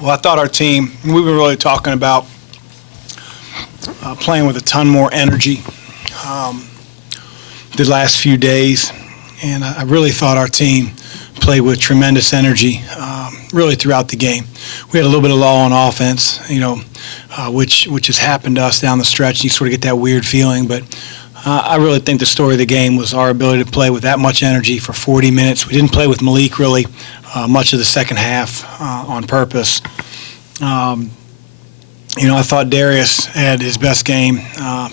Well, I thought our team, we were really talking about playing with a ton more energy the last few days, and I really thought our team played with tremendous energy really throughout the game. We had a little bit of lull on offense, which has happened to us down the stretch. You sort of get that weird feeling, but I really think the story of the game was our ability to play with that much energy for 40 minutes. We didn't play with Malik really much of the second half on purpose. I thought Darius had his best game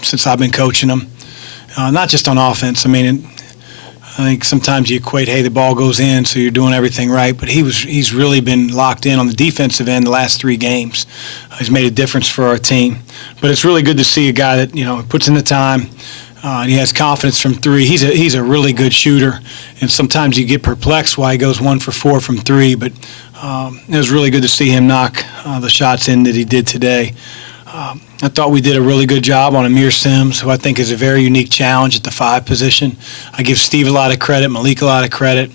since I've been coaching him, not just on offense. I think sometimes you equate, hey, the ball goes in, so you're doing everything right. But he's really been locked in on the defensive end the last 3 games. He's made a difference for our team. But it's really good to see a guy that puts in the time. And he has confidence from 3. He's a really good shooter, and sometimes you get perplexed why he goes 1 for 4 from 3. But it was really good to see him knock the shots in that he did today. I thought we did a really good job on Amir Sims, who I think is a very unique challenge at the 5 position. I give Steve a lot of credit, Malik a lot of credit.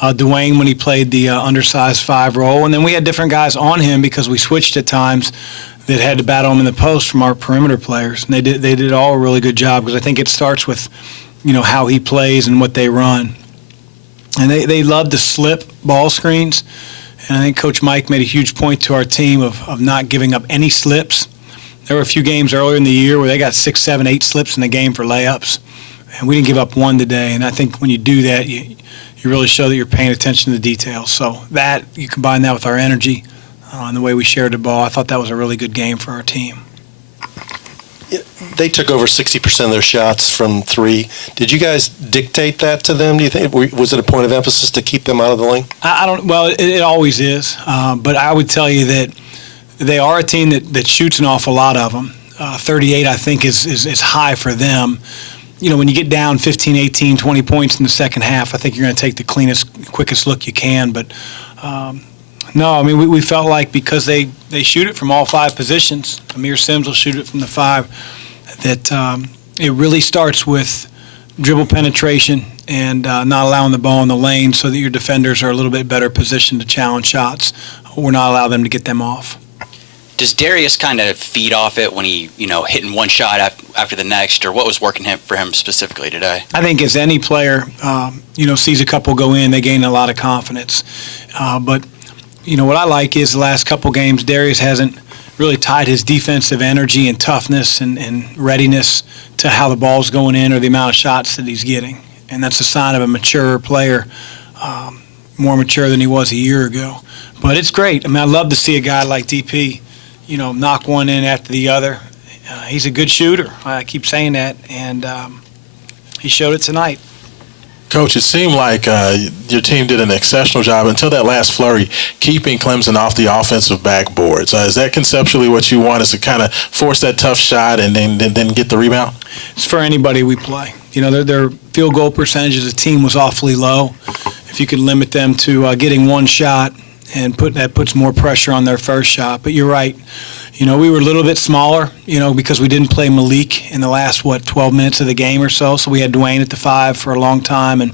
Dwayne when he played the undersized 5 role, and then we had different guys on him because we switched at times that had to battle him in the post from our perimeter players. And they did all a really good job because I think it starts with, how he plays and what they run. And they love to slip ball screens. And I think Coach Mike made a huge point to our team of not giving up any slips. There were a few games earlier in the year where they got 6, 7, 8 slips in the game for layups. And we didn't give up one today. And I think when you do that, you really show that you're paying attention to the details. So that, you combine that with our energy and the way we shared the ball, I thought that was a really good game for our team. They took over 60% of their shots from 3. Did you guys dictate that to them, do you think? Was it a point of emphasis to keep them out of the lane? Well, it always is. But I would tell you that they are a team that shoots an awful lot of them. 38, I think, is high for them. When you get down 15, 18, 20 points in the second half, I think you're going to take the cleanest, quickest look you can. But, no, we felt like because they shoot it from all 5 positions, Amir Sims will shoot it from the 5, that it really starts with dribble penetration and not allowing the ball in the lane so that your defenders are a little bit better positioned to challenge shots or not allow them to get them off. Does Darius kind of feed off it when he, hitting one shot after the next, or what was working for him specifically today? I think as any player, sees a couple go in, they gain a lot of confidence. But what I like is the last couple games, Darius hasn't really tied his defensive energy and toughness and readiness to how the ball's going in or the amount of shots that he's getting. And that's a sign of a mature player, more mature than he was a year ago. But it's great. I love to see a guy like DP, knock one in after the other. He's a good shooter. I keep saying that, and he showed it tonight. Coach, it seemed like your team did an exceptional job until that last flurry, keeping Clemson off the offensive backboards. Is that conceptually what you want, is to kind of force that tough shot and then get the rebound? It's for anybody we play. Their field goal percentage as a team was awfully low. If you could limit them to getting one shot, and that puts more pressure on their first shot. But you're right. We were a little bit smaller, because we didn't play Malik in the last, 12 minutes of the game or so. So we had Dwayne at the 5 for a long time. And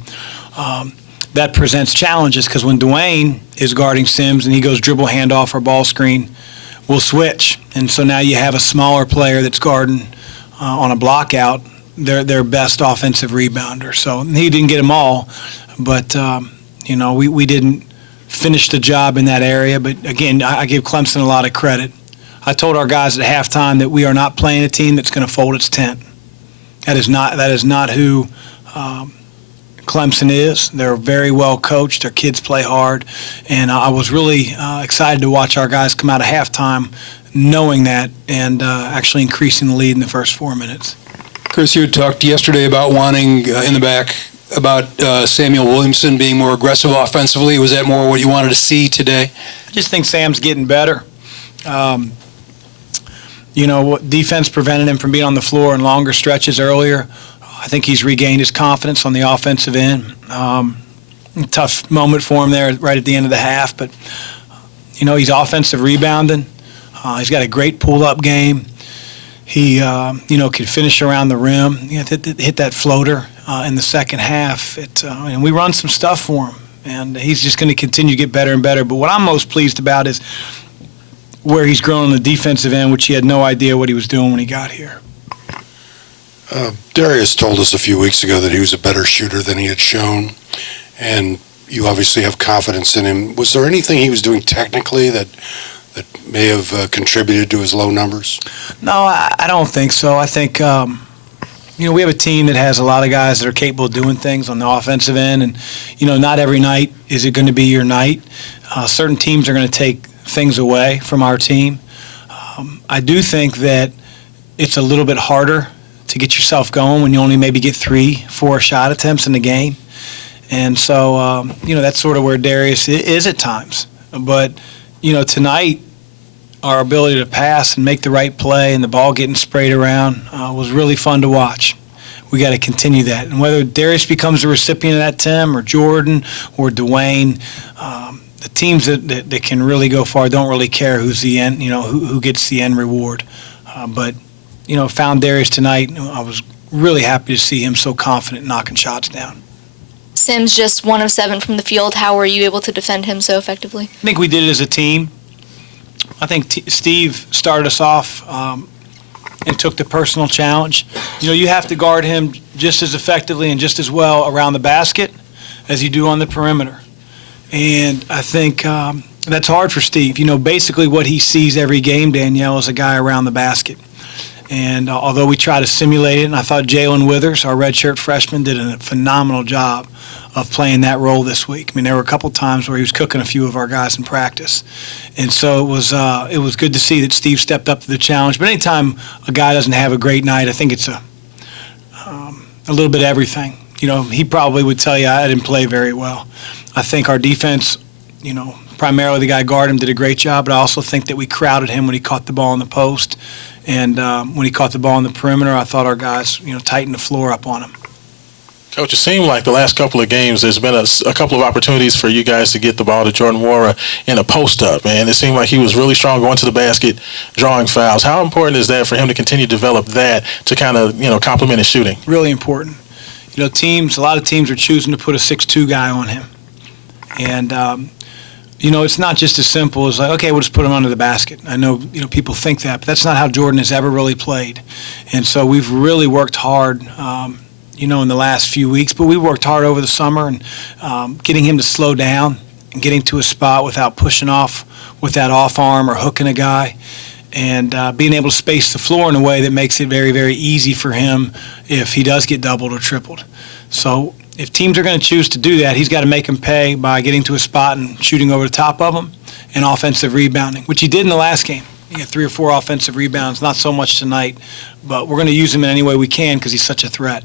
that presents challenges because when Dwayne is guarding Sims and he goes dribble handoff or ball screen, we'll switch. And so now you have a smaller player that's guarding on a block out, their best offensive rebounder. So he didn't get them all. But, we didn't finish the job in that area. But, again, I give Clemson a lot of credit. I told our guys at halftime that we are not playing a team that's going to fold its tent. That is not who Clemson is. They're very well coached. Their kids play hard. And I was really excited to watch our guys come out of halftime knowing that and actually increasing the lead in the first 4 minutes. Chris, you had talked yesterday about wanting in the back about Samuel Williamson being more aggressive offensively. Was that more what you wanted to see today? I just think Sam's getting better. Defense prevented him from being on the floor in longer stretches earlier. I think he's regained his confidence on the offensive end. Tough moment for him there right at the end of the half, but, he's offensive rebounding. He's got a great pull-up game. He, could finish around the rim, hit that floater in the second half. And we run some stuff for him, and he's just going to continue to get better and better. But what I'm most pleased about is where he's grown on the defensive end, which he had no idea what he was doing when he got here. Darius told us a few weeks ago that he was a better shooter than he had shown, and you obviously have confidence in him. Was there anything he was doing technically that may have contributed to his low numbers? No, I don't think so. I think, we have a team that has a lot of guys that are capable of doing things on the offensive end, and, not every night is it going to be your night. Certain teams are going to take things away from our team. I do think that it's a little bit harder to get yourself going when you only maybe get 3-4 shot attempts in the game. And so, that's sort of where Darius is at times. But, tonight, our ability to pass and make the right play and the ball getting sprayed around was really fun to watch. We got to continue that. And whether Darius becomes the recipient of that, Tim, or Jordan, or Dwayne, the teams that can really go far don't really care who's the end, who gets the end reward. But found Darius tonight. I was really happy to see him so confident knocking shots down. Sims just 1 of 7 from the field. How were you able to defend him so effectively? I think we did it as a team. I think Steve started us off and took the personal challenge. You have to guard him just as effectively and just as well around the basket as you do on the perimeter. And I think that's hard for Steve. Basically what he sees every game, Danielle, is a guy around the basket. And although we try to simulate it, and I thought Jalen Withers, our redshirt freshman, did a phenomenal job of playing that role this week. I mean, there were a couple times where he was cooking a few of our guys in practice. And so it was good to see that Steve stepped up to the challenge. But anytime a guy doesn't have a great night, I think it's a little bit of everything. He probably would tell you I didn't play very well. I think our defense, primarily the guy guarding him did a great job, but I also think that we crowded him when he caught the ball in the post. And when he caught the ball in the perimeter, I thought our guys, tightened the floor up on him. Coach, it seemed like the last couple of games there's been a couple of opportunities for you guys to get the ball to Jordan Nwora in a post-up, and it seemed like he was really strong going to the basket, drawing fouls. How important is that for him to continue to develop that to kind of, complement his shooting? Really important. A lot of teams are choosing to put a 6'2" guy on him. And, it's not just as simple as like, okay, we'll just put him under the basket. I know, people think that, but that's not how Jordan has ever really played. And so we've really worked hard, in the last few weeks, but we worked hard over the summer and getting him to slow down and getting to a spot without pushing off with that off arm or hooking a guy, and being able to space the floor in a way that makes it very, very easy for him if he does get doubled or tripled. So if teams are going to choose to do that, he's got to make them pay by getting to a spot and shooting over the top of them and offensive rebounding, which he did in the last game. He had 3 or 4 offensive rebounds, not so much tonight, but we're going to use him in any way we can because he's such a threat.